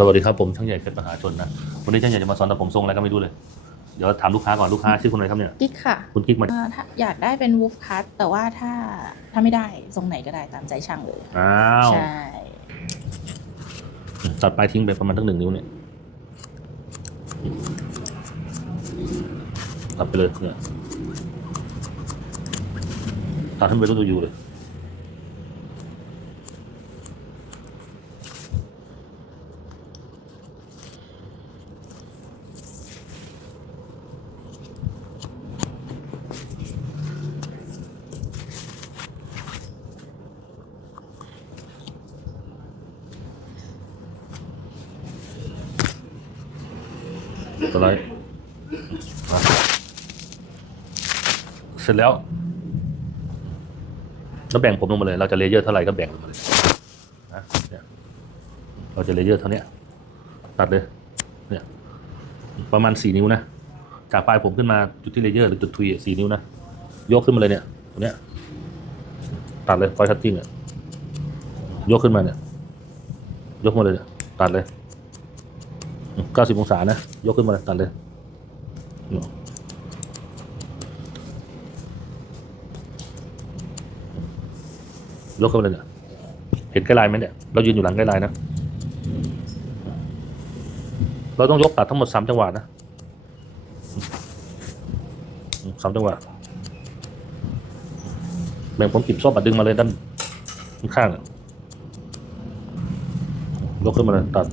สวัสดีครับผมช่างใหญ่เพชรมหาชนนะวันนี้ช่างใหญ่จะมาสอนตัดผมทรงอะไรก็ไม่รู้เลย เดี๋ยวถามลูกค้าก่อนลูกค้าชื่อคุณอะไรครับเนี่ยกิ๊กค่ะคุณกิ๊กมาเอ่อถ้าอยากได้เป็นวูฟคัตแต่ว่าถ้าถ้าไม่ได้ทรงไหนก็ได้ตามใจช่างเลย อ้าวใช่ตัดปลายทิ้งไปประมาณตั้งหนึ่งนิ้วเนี่ยตัดไปเลยเนี่ยตัดให้มันเป็นรูปตัวยูเลย สไลด์มาเสร็จแล้ว แล้วแบ่งผมลงมาเลย เราจะเลเยอร์เท่าไหร่ก็แบ่งลงมาเลยนะเนี่ยเราจะเลเยอร์เท่านี้ตัดเลย เนี่ย ประมาณสี่นิ้วนะ จากปลายผมขึ้นมาจุดที่เลเยอร์หรือจุดทุยสี่นิ้วนะ ยกขึ้นมาเลยเนี่ยตรงเนี้ย ตัดเลยพอยทัตติ้งเนี่ยยกขึ้นมาเนี่ย ยกมาเลย ตัดเลย เก้าสิบองศานะ ยกขึ้นมาเลยตัดเลยยกขึ้นมาเลยเนี่ยเห็นใกล้ลายไหมเนี่ย เรายืนอยู่หลังใกล้ลายนะ เราต้องยกตัดทั้งหมดสามจังหวะนะสามจังหวะแบ่งผมกิบส้มอะดึงมาเลยด้านข้างยกขึ้นมาเลยตัด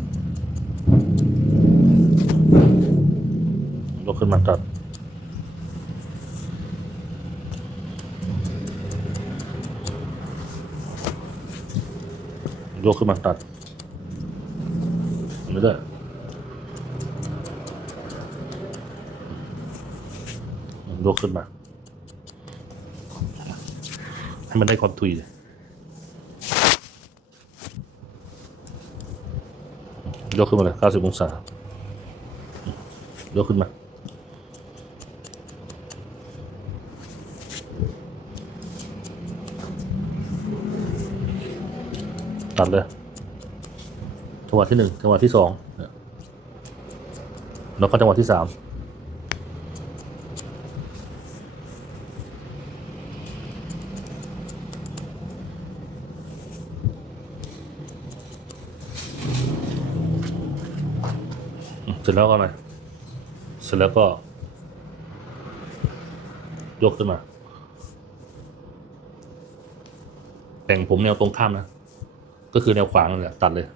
ขึ้นมาตัด ยกขึ้นมาตัด ไม่ได้ยกขึ้นมา ให้มันได้ความทุยยกขึ้นมาเลย90องศายกขึ้นมา ตัดเลยจังหวะที่หนึ่งจังหวะที่สองเนี่ยแล้วก็จังหวะที่สามเสร็จแล้วก็ไรเสร็จแล้วก็ ยกขึ้นมา แต่งผมแนวตรงข้ามนะ ก็คือแนวขวางนั่นแหละตัดเลย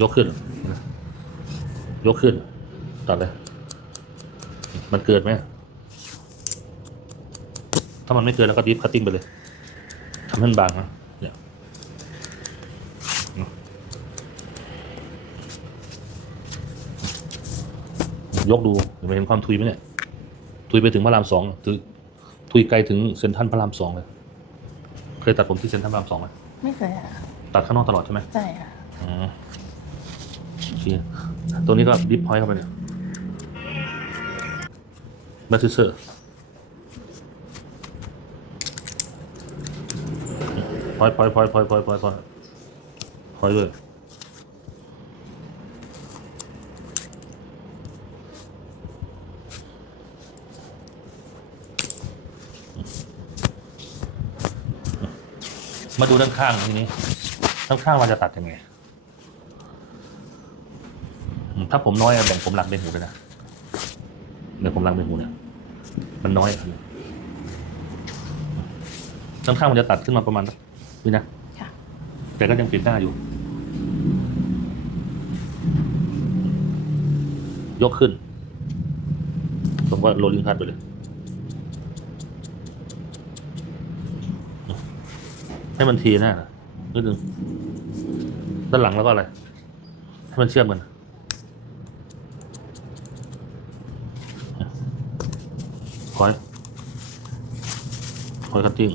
ยกขึ้น ยกขึ้น ตัดเลย มันเกิดไหมถ้ามันไม่เกิดแล้วก็ดิฟคัตติ้งไปเลยทำให้มันบางนะเนี่ยยกดูเห็นไหมเห็นความทุยไหมเนี่ย ทุยไปถึงพระรามสองทุยทุยไกลถึงเซ็นทรัลพระรามสองเลย เคยตัดผมที่เซ็นทรัลพระรามสองไหมไม่เคยค่ะตัดข้างนอกตลอดใช่ไหมใช่ค่ะอ๋อโอเคตัวนี้ก็ดิฟพอยต์เข้าไปเนี่ยแมสซิเซอร์พอยต์พอยต์พอยต์พอยต์พอยต์พอยต์พอยต์พอยต์เลย มาดูด้านข้างทีนี้ด้านข้างเราจะตัดยังไงอืมถ้าผมน้อยอะแบ่งผมหลังเป็นหูเลยนะแบ่งผมหลังเป็นหูเนี่ยมันน้อยอะด้านข้างมันจะตัดขึ้นมาประมาณนี้นะค่ะแต่ก็ยังปิดหน้าอยู่ ยกขึ้น ผมก็โรลลิ่งคัดไปเลย ให้มันทีหน้านิดนึงด้านหลังแล้วก็อะไร ให้มันเชื่อมกันคอยคอยคัตติ้ง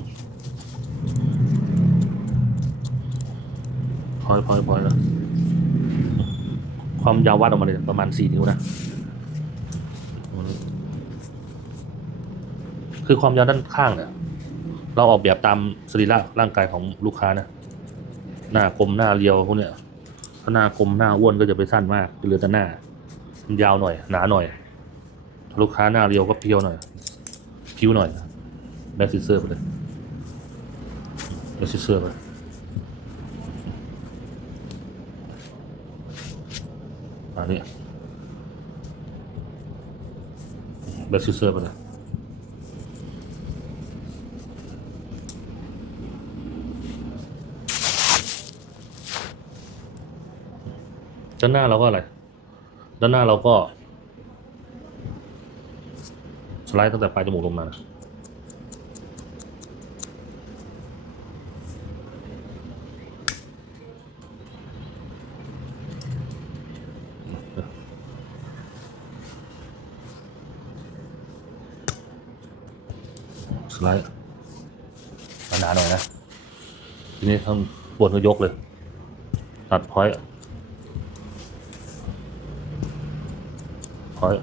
คอยคอยคอยแล้วความยาววัดออกมาเลยประมาณสี่นิ้วนะ คือความยาวด้านข้างเนี่ย เราออกแบบตามสรีระร่างกายของลูกค้านะ หน้ากลมหน้าเรียวพวกเนี้ยถ้าหน้ากลมหน้าอ้วนก็จะไปสั้นมากเหลือแต่หน้า มันยาวหน่อย หนาหน่อย ลูกค้าหน้าเรียวก็เพียวหน่อยพิ้วหน่อยแบสซิเซอร์ไปเลยแบสซิเซอร์ไปอันนี้แบสซิเซอร์ไปเลย ด้านหน้าเราก็อะไร ด้านหน้าเราก็สไลด์ตั้งแต่ปลายจมูกลงมานะสไลด์หนาหน่อยนะ ทีนี้ทั้งบนก็ยกเลย ตัดพอยต์ อย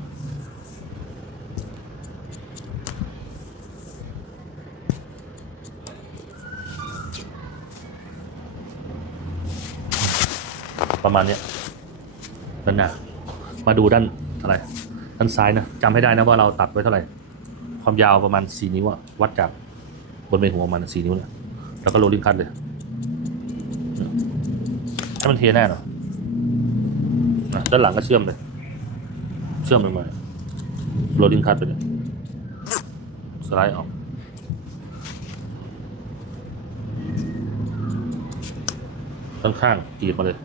ประมาณเนี้ยด้านน้ามาดูด้านอะไร ด้านซ้ายนะจำให้ได้นะว่าเราตัดไว้เท่าไหร่ ความยาวประมาณสี่นิ้วอะวัดจากบนใบหัวมันสี่นิ้วเนี่ยแล้วก็โรลลิ่งคัตเลยให้มันเทแน่เนอะนด้านหลังก็เชื่อมเลย ชื่อมลงมาโรลลิ่งคัตไปเลยสไลด์ออกข้างข้างๆกรีดมาเลย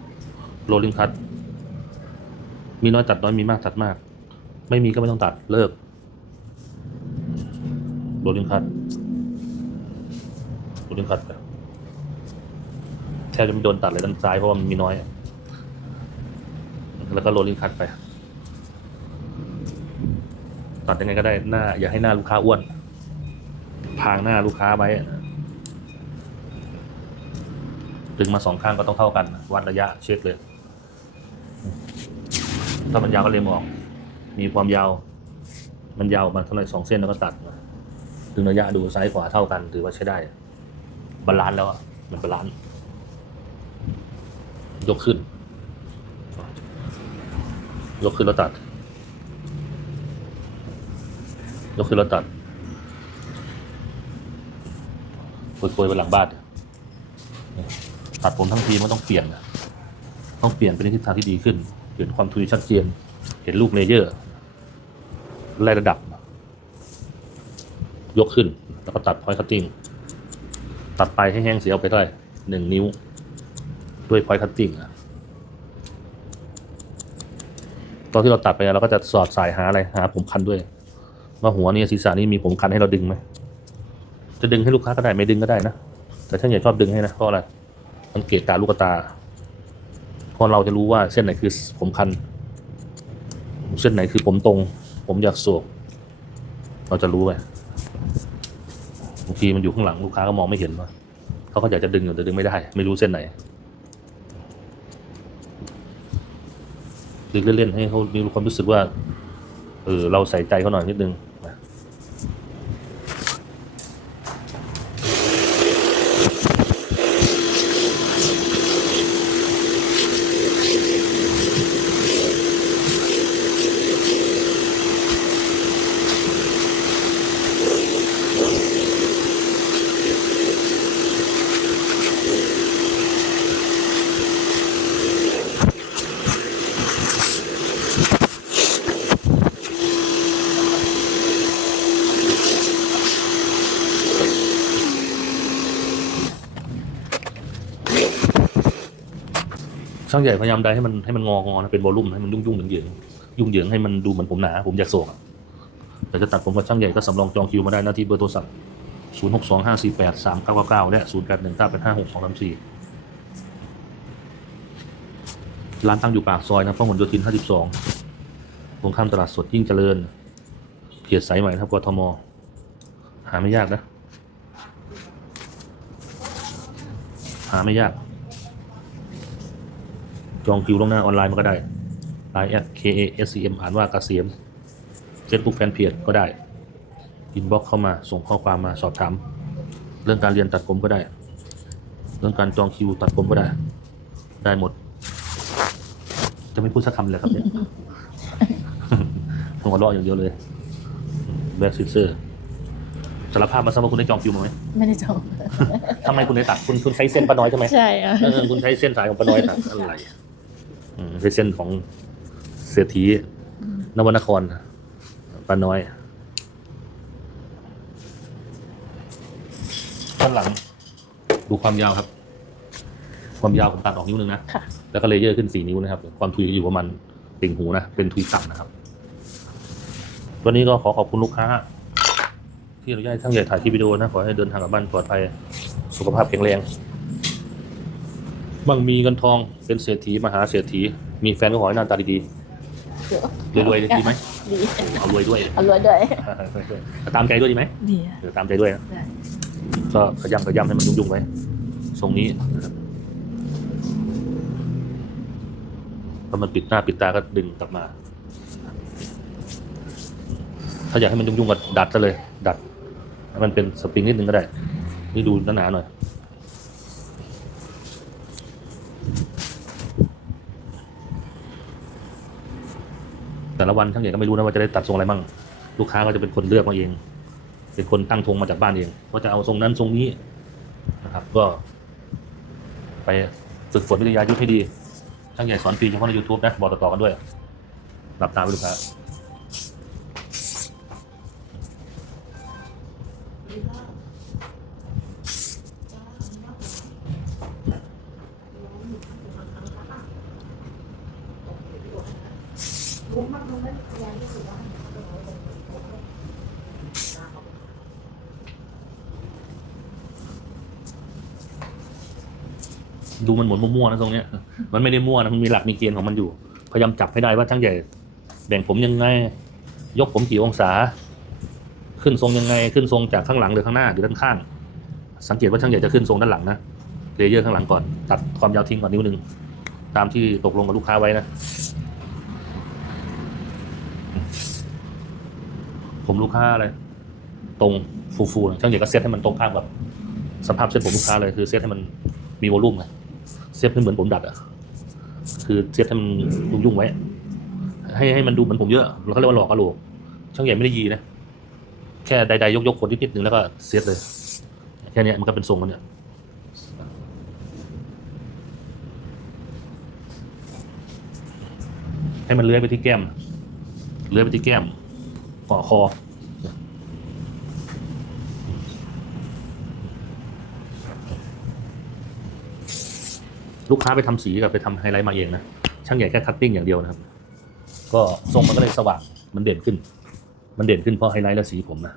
โรลลิ่งคัตมีน้อยตัดน้อยมีมากตัดมาก ไม่มีก็ไม่ต้องตัดเลิกโรลลิ่งคัตโรลลิ่งคัตแทบจะไม่โดนตัดเลยด้านซ้ายเพราะว่ามันมีน้อย แล้วก็โรลลิ่งคัตไป ตัดยังไงก็ได้หน้า อย่าให้หน้าลูกค้าอ้วน พางหน้าลูกค้าไว้อะดึงมาสองข้างก็ต้องเท่ากันวัดระยะเช็คเลย ถ้ามันยาวก็เล็มออก มีความยาว มันยาวมาเท่าไหร่สองเส้นแล้วก็ตัดดึงระยะดูซ้ายขวาเท่ากันถือว่าใช้ได้ บาลานซ์แล้วมันบาลานซ์ยกขึ้น ยกขึ้นแล้วตัด ยกขึ้นแล้วตัดโกยๆไปหลังบ้านตัดผมทั้งทีมันต้องเปลี่ยนนะต้องเปลี่ยนไปในทิศทางที่ดีขึ้น เห็นความทุยชัดเจน เห็นลูกเลเยอร์ไล่ระดับ ยกขึ้น แล้วก็ตัดพอยคัตติ้ง ตัดไปให้แห้งเสียเอาไปได้หนึ่งนิ้ว ด้วยพอยคัตติ้งอะตอนที่เราตัดไปเราก็จะสอดสายหาอะไรหาผมคันด้วย ว่าหัวนี่ศีรษะนี่มีผมคันให้เราดึงไหมจะดึงให้ลูกค้าก็ได้ไม่ดึงก็ได้นะแต่ช่างใหญ่ชอบดึงให้นะเพราะอะไรมันเกะกาลูกตาเพราะเราจะรู้ว่าเส้นไหนคือผมคัน เส้นไหนคือผมตรง ผมอยากสวกเราจะรู้ไงบางทีมันอยู่ข้างหลังลูกค้าก็มองไม่เห็นว่าเขาก็อยากจะดึงอยู่แต่ดึงไม่ได้ ไม่รู้เส้นไหนดึงเล่นๆให้เขามีความรู้สึกว่า เออเราใส่ใจเขาหน่อยนิดนึงนะ ช่างใหญ่พยายามได้ให้มันให้มันงองอนะเป็นวอลลุ่มให้มันยุ่งยุ่งเหยิงๆยุ่งเหยิงให้มันดูเหมือนผมหนา ผมอยากโศกแต่จะตัดผมกับช่างใหญ่ก็สำรองจองคิวมาได้น้าที่เบอร์โทรศัพท์0 6 2 5 4 8 3 9 9 9 และ 0 8 1 9 8 5 6 2 3 4 ร้านตั้งอยู่ปากซอยนะพหลโยธิน 52 ตรงข้ามตลาดสดยิ่งเจริญ เขตสายใหม่นะครับกทม หาไม่ยากนะ หาไม่ยาก จองคิวล่วงหน้าออนไลน์มันก็ได้ Line แอด K A S C M อ่านว่ากเกษมเฟซบุ๊กแฟนเพจก็ได้อินบ็อกเข้ามาส่งข้อความมาสอบถาม เรื่องการเรียนตัดผมก็ได้ เรื่องการจองคิวตัดผมก็ได้ ได้หมด จะไม่พูดสักคำเลยครับเนี่ยหัวเราะอย่างเดียวเลยแบล็กซิเซอร์สารภาพมาซะว่าคุณได้จองคิวมาไหมไม่ได้จองทำไมคุณได้ตัดคุณคุณใช้เส้นป้าน้อยใช่ไหมใช่อะเออคุณใช้เส้นสายของป้าน้อยตัดอะไร อืมใช้เส้นของเศรษฐีนวนครป้าน้อยข้างหลัง ดูความยาวครับ ความยาวผมตัดออกนิ้วหนึงนะค่ะแล้วก็เลเยอร์ขึ้นสี่นิ้วนะครับ ความทุยอยู่ประมาณติ่งหูนะ เป็นทุยต่ำนะครับ วันนี้ก็ขอขอบคุณลูกค้า ที่อนุญาตให้ทั้งใหญ่ถ่ายที่วิดีโอนะ ขอให้เดินทางกลับบ้านปลอดภัย สุขภาพแข็งแรง บังมีเงินทองเป็นเศรษฐีมหาเศรษฐี มีแฟนก็ขอให้หน้าตาดีเดี๋ยวๆรวยๆดีไหมดีเอารวยด้วยเอารวยด้วยตามใจด้วยดีไหมดีอะเดี๋ยวตามใจด้วยนะได้ก็ขย้ำขย้ำให้มันยุ่งๆไว้ทรงนี้นะครับพอมันปิดหน้าปิดตาก็ดึงกลับมา ถ้าอยากให้มันยุ่งๆก็ดัดซะเลย ดัดให้มันเป็นสปริงนิดนึงก็ได้ นี่ดูหนาๆหน่อย แต่ละวันช่างใหญ่ก็ไม่รู้นะว่าจะได้ตัดทรงอะไรบ้างลูกค้าก็จะเป็นคนเลือกมาเอง เป็นคนตั้งธงมาจากบ้านเองว่าจะเอาทรงนั้นทรงนี้นะครับ ก็ ไปฝึกฝนวิทยายุทธให้ดีช่างใหญ่สอนฟรีเฉพาะใน YouTube นะบอกต่อๆกันด้วยหลับตาไปลูกค้า ดูมันเหมือนมั่วๆนะทรงเนี้ย มันไม่ได้มั่วนะ มันมีหลักมีเกณฑ์ของมันอยู่ พยายามจับให้ได้ว่าช่างใหญ่ แบ่งผมยังไง ยกผมกี่องศา ขึ้นทรงยังไง ขึ้นทรงจากข้างหลังหรือข้างหน้าหรือด้านข้าง สังเกตว่าช่างใหญ่จะขึ้นทรงด้านหลังนะเลเยอร์ข้างหลังก่อน ตัดความยาวทิ้งก่อนนิ้วหนึ่งตามที่ตกลงกับลูกค้าไว้นะ ผมลูกค้าอะไรตรงฟูๆนะช่างใหญ่ก็เซตให้มันตรงข้ามกับสภาพเส้นผมลูกค้าเลยคือเซตให้มันมีวอลลุ่มไงเซตให้เหมือนผมดัดอะคือเซตให้มันยุ่งๆไว้ ให้ให้มันดูเหมือนผมเยอะเราเขาเรียกว่าหลอกกระโหลกช่างใหญ่ไม่ได้ยีนะแค่ใดๆยกๆคนนิดๆหนึ่งแล้วก็เซตเลยแค่นี้มันก็เป็นทรงมันเนี่ยให้มันเลื้อยไปที่แก้ม เลื้อยไปที่แก้ม กาะคอลูกค้าไปทำสีกับไปทำไฮไลท์มาเองนะ ช่างใหญ่แค่คัตติ้งอย่างเดียวนะครับ ก็ทรงมันก็เลยสว่าง มันเด่นขึ้น มันเด่นขึ้นเพราะไฮไลท์และสีผมนะ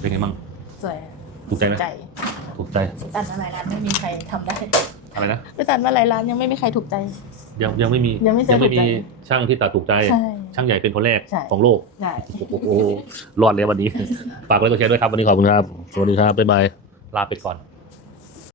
เป็นไงบ้างสวย ถูกใจไหมใจ ถูกใจ ตัดมาหลายร้านไม่มีใครทำได้ อะไรนะไปตัดมาหลายร้านยังไม่มีใครถูกใจ ยังยังไม่มียังไม่เจอไม่ถูกใจมีช่างที่ตัดถูกใจ ใช่ช่างใหญ่เป็นคนแรกใช่ ของโลกได้ โอ้โหรอดเลยวันนี้ ฝากไว้ตัวแชร์ด้วยครับ วันนี้ขอบคุณครับ สวัสดีครับบ๊ายบายลาไปก่อน